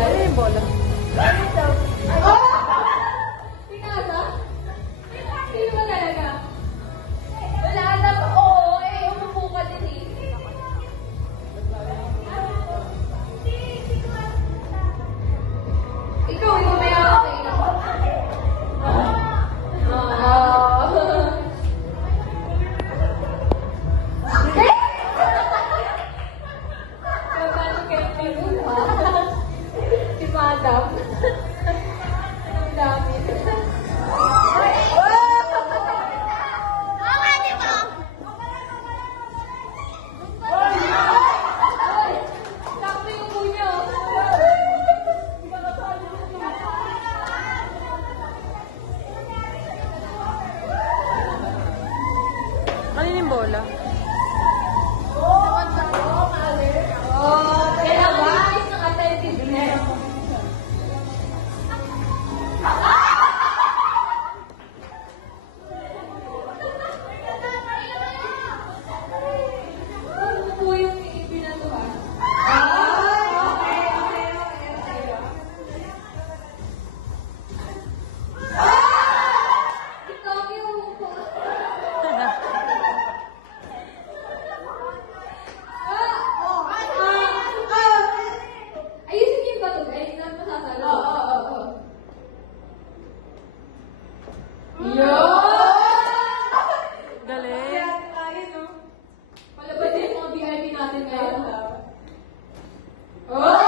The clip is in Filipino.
Ano yung bola? Pinasa? Sino ba talaga? Wala na pa. Oo, umupo ka din eh. Ikaw, yung may ako eh. Si Madam. Ang dami. Sakto yung punya. Ano yung bola? Kaya ba? Isang attentiveness. Ano po yung ipinatuhan? Ikaw yung umupo. Ayusin niyo yung bato, guys. Na masasalo. Oo. Yun! Galing. Palabas yung mga VIP natin ngayon. Oh!